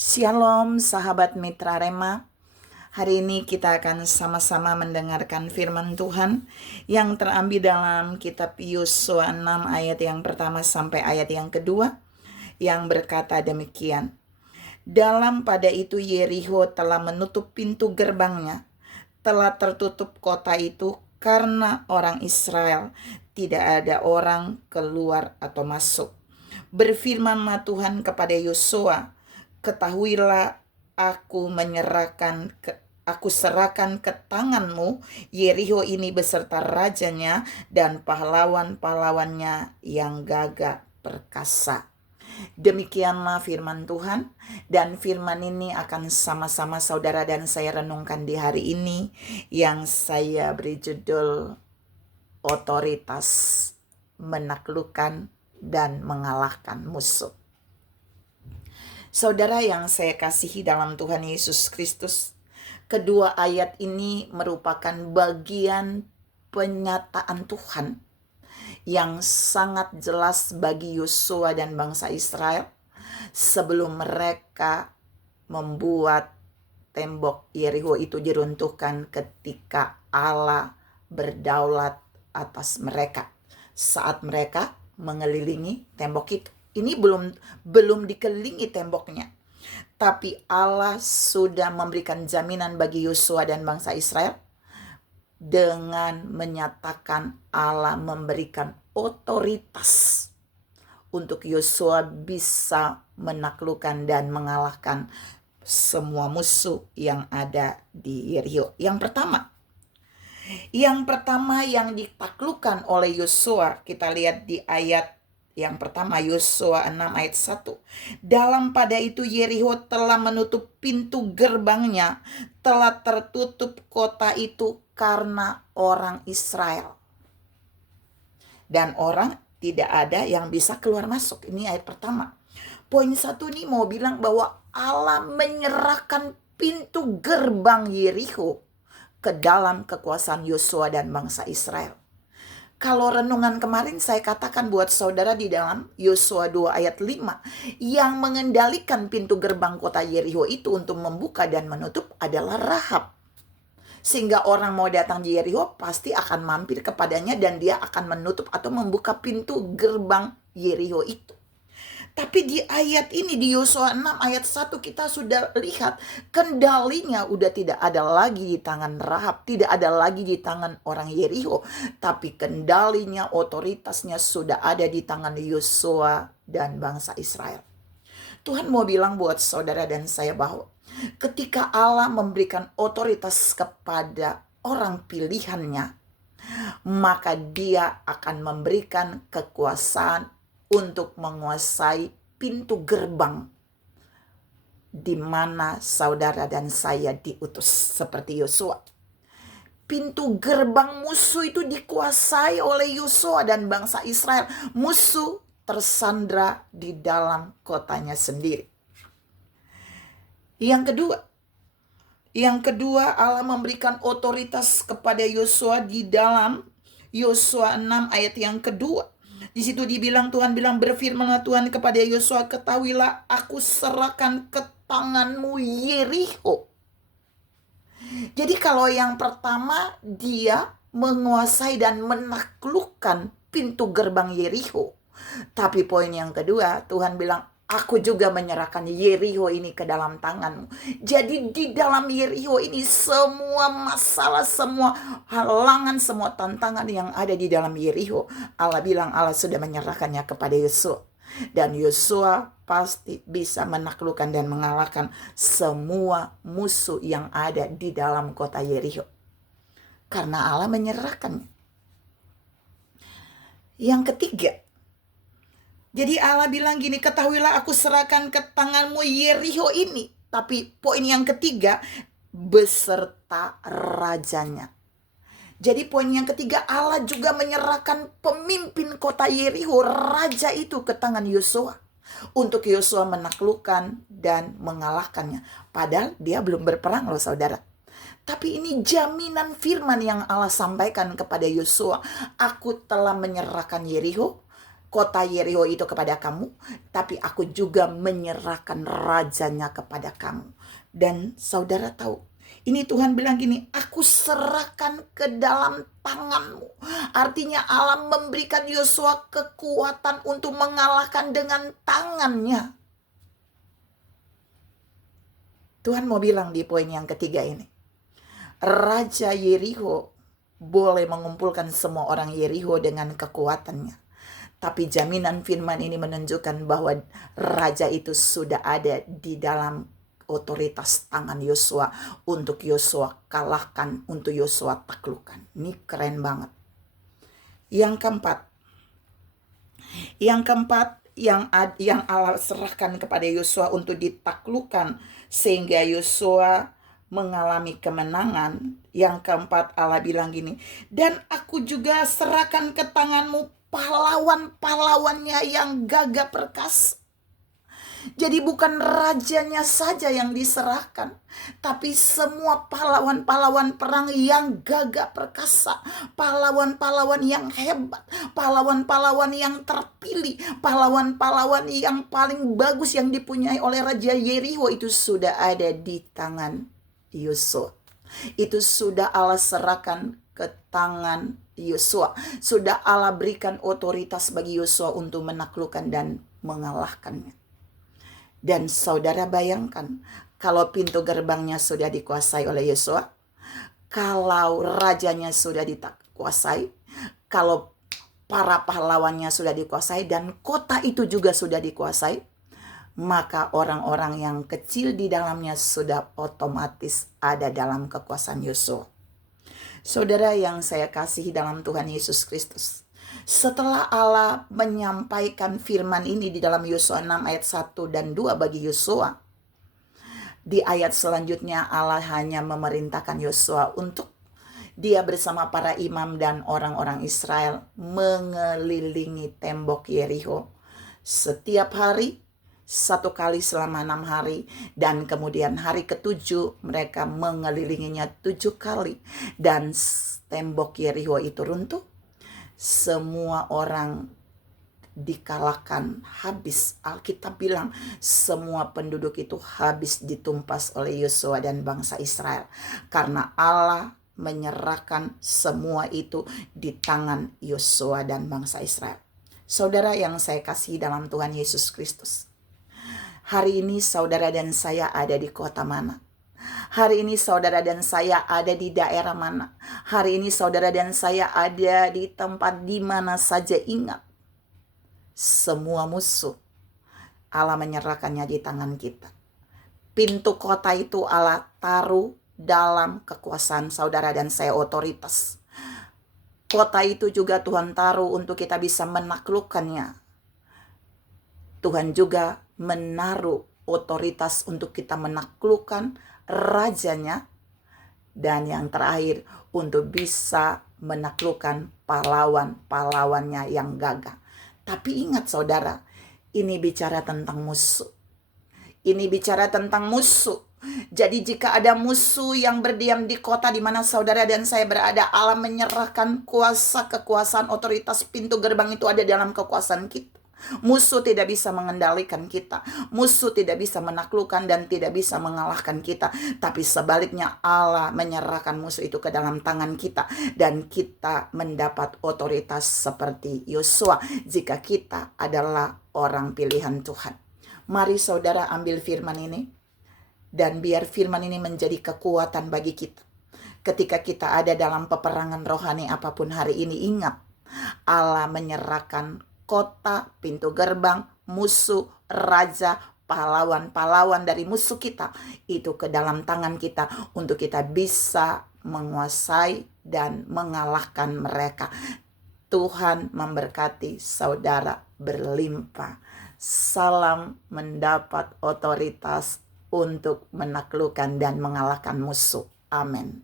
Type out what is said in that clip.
Shalom sahabat Mitra Rema. Hari ini kita akan sama-sama mendengarkan firman Tuhan yang terambil dalam kitab Yosua 6 ayat yang pertama sampai ayat yang kedua, yang berkata demikian. Dalam pada itu Yeriho telah menutup pintu gerbangnya, telah tertutup kota itu karena orang Israel, tidak ada orang keluar atau masuk. Berfirmanlah Tuhan kepada Yosua, ketahuilah aku serahkan ke tanganmu Yeriho ini beserta rajanya dan pahlawan-pahlawannya yang gagah perkasa. Demikianlah firman Tuhan, dan firman ini akan sama-sama saudara dan saya renungkan di hari ini, yang saya beri judul otoritas menaklukkan dan mengalahkan musuh. Saudara yang saya kasihi dalam Tuhan Yesus Kristus, kedua ayat ini merupakan bagian penyataan Tuhan yang sangat jelas bagi Yosua dan bangsa Israel sebelum mereka membuat tembok Yeriho itu diruntuhkan ketika Allah berdaulat atas mereka saat mereka mengelilingi tembok itu. Ini belum dikelilingi temboknya, tapi Allah sudah memberikan jaminan bagi Yosua dan bangsa Israel dengan menyatakan Allah memberikan otoritas untuk Yosua bisa menaklukkan dan mengalahkan semua musuh yang ada di Yeriho. Yang pertama yang ditaklukkan oleh Yosua, kita lihat di ayat yang pertama, Yosua 6 ayat 1. Dalam pada itu Yeriho telah menutup pintu gerbangnya, telah tertutup kota itu karena orang Israel. Dan orang tidak ada yang bisa keluar masuk. Ini ayat pertama. Poin 1 ini mau bilang bahwa Allah menyerahkan pintu gerbang Yeriho ke dalam kekuasaan Yosua dan bangsa Israel. Kalau renungan kemarin saya katakan buat saudara di dalam Yosua 2 ayat 5, yang mengendalikan pintu gerbang kota Yeriho itu untuk membuka dan menutup adalah Rahab. Sehingga orang mau datang di Yeriho pasti akan mampir kepadanya dan dia akan menutup atau membuka pintu gerbang Yeriho itu. Tapi di ayat ini, di Yosua 6 ayat 1, kita sudah lihat kendalinya udah tidak ada lagi di tangan Rahab, tidak ada lagi di tangan orang Yeriho, tapi kendalinya, otoritasnya sudah ada di tangan Yosua dan bangsa Israel. Tuhan mau bilang buat saudara dan saya bahwa ketika Allah memberikan otoritas kepada orang pilihannya, maka dia akan memberikan kekuasaan untuk menguasai pintu gerbang di mana saudara dan saya diutus seperti Yosua. Pintu gerbang musuh itu dikuasai oleh Yosua dan bangsa Israel. Musuh tersandra di dalam kotanya sendiri. Yang kedua, Allah memberikan otoritas kepada Yosua di dalam Yosua 6 ayat yang kedua. Di situ Tuhan bilang, berfirmanlah Tuhan kepada Yosua, ketahuilah aku serahkan ke tanganmu Yeriho. Jadi kalau yang pertama dia menguasai dan menaklukkan pintu gerbang Yeriho. Tapi poin yang kedua, Tuhan bilang, aku juga menyerahkan Yeriho ini ke dalam tanganmu. Jadi di dalam Yeriho ini semua masalah, semua halangan, semua tantangan yang ada di dalam Yeriho, Allah bilang Allah sudah menyerahkannya kepada Yosua. Dan Yosua pasti bisa menaklukkan dan mengalahkan semua musuh yang ada di dalam kota Yeriho. Karena Allah menyerahkannya. Yang ketiga, jadi Allah bilang gini, ketahuilah aku serahkan ke tanganmu Yeriho ini. Tapi poin yang ketiga, beserta rajanya. Jadi poin yang ketiga, Allah juga menyerahkan pemimpin kota Yeriho, raja itu, ke tangan Yosua. Untuk Yosua menaklukkan dan mengalahkannya. Padahal dia belum berperang loh saudara. Tapi ini jaminan firman yang Allah sampaikan kepada Yosua. Aku telah menyerahkan Yeriho kota Yeriko itu kepada kamu, tapi aku juga menyerahkan rajanya kepada kamu. Dan saudara tahu, ini Tuhan bilang gini, aku serahkan ke dalam tanganmu. Artinya Allah memberikan Yosua kekuatan untuk mengalahkan dengan tangannya. Tuhan mau bilang di poin yang ketiga ini, Raja Yeriko boleh mengumpulkan semua orang Yeriko dengan kekuatannya. Tapi jaminan firman ini menunjukkan bahwa raja itu sudah ada di dalam otoritas tangan Yosua untuk Yosua kalahkan, untuk Yosua taklukkan. Ini keren banget. Yang keempat yang Allah serahkan kepada Yosua untuk ditaklukkan sehingga Yosua mengalami kemenangan. Yang keempat, Allah bilang gini, dan aku juga serahkan ke tanganmu pahlawan-pahlawannya yang gagah perkasa. Jadi bukan rajanya saja yang diserahkan, tapi semua pahlawan-pahlawan perang yang gagah perkasa, pahlawan-pahlawan yang hebat, pahlawan-pahlawan yang terpilih, pahlawan-pahlawan yang paling bagus yang dipunyai oleh Raja Yeriko itu sudah ada di tangan Yosua. Itu sudah Allah serahkan ke tangan Yosua. Sudah Allah berikan otoritas bagi Yosua untuk menaklukkan dan mengalahkannya. Dan saudara bayangkan, kalau pintu gerbangnya sudah dikuasai oleh Yosua, kalau rajanya sudah dikuasai, kalau para pahlawannya sudah dikuasai, dan kota itu juga sudah dikuasai, maka orang-orang yang kecil di dalamnya sudah otomatis ada dalam kekuasaan Yosua. Saudara yang saya kasihi dalam Tuhan Yesus Kristus, setelah Allah menyampaikan firman ini di dalam Yosua 6 ayat 1 dan 2 bagi Yosua, di ayat selanjutnya Allah hanya memerintahkan Yosua untuk dia bersama para imam dan orang-orang Israel mengelilingi tembok Yeriko setiap hari, 1 kali selama 6 hari, dan kemudian hari ke-7 mereka mengelilinginya 7 kali, dan tembok Yeriko itu runtuh. Semua orang dikalahkan habis. Alkitab bilang semua penduduk itu habis ditumpas oleh Yosua dan bangsa Israel, karena Allah menyerahkan semua itu di tangan Yosua dan bangsa Israel. Saudara yang saya kasihi dalam Tuhan Yesus Kristus, hari ini saudara dan saya ada di kota mana? Hari ini saudara dan saya ada di daerah mana? Hari ini saudara dan saya ada di tempat di mana saja. Ingat, semua musuh Allah menyerahkannya di tangan kita. Pintu kota itu Allah taruh dalam kekuasaan saudara dan saya, otoritas. Kota itu juga Tuhan taruh untuk kita bisa menaklukkannya. Tuhan juga menaruh otoritas untuk kita menaklukkan rajanya, dan yang terakhir untuk bisa menaklukkan pahlawan-pahlawannya yang gagah. Tapi ingat saudara, ini bicara tentang musuh. Ini bicara tentang musuh. Jadi jika ada musuh yang berdiam di kota di mana saudara dan saya berada, Allah menyerahkan kuasa, kekuasaan, otoritas. Pintu gerbang itu ada dalam kekuasaan kita. Musuh tidak bisa mengendalikan kita. Musuh tidak bisa menaklukkan dan tidak bisa mengalahkan kita. Tapi sebaliknya Allah menyerahkan musuh itu ke dalam tangan kita. Dan kita mendapat otoritas seperti Yosua jika kita adalah orang pilihan Tuhan. Mari saudara ambil firman ini. Dan biar firman ini menjadi kekuatan bagi kita. Ketika kita ada dalam peperangan rohani apapun hari ini, ingat Allah menyerahkan kota, pintu gerbang, musuh, raja, pahlawan-pahlawan dari musuh kita itu ke dalam tangan kita untuk kita bisa menguasai dan mengalahkan mereka. Tuhan memberkati saudara berlimpah. Salam mendapat otoritas untuk menaklukkan dan mengalahkan musuh. Amin.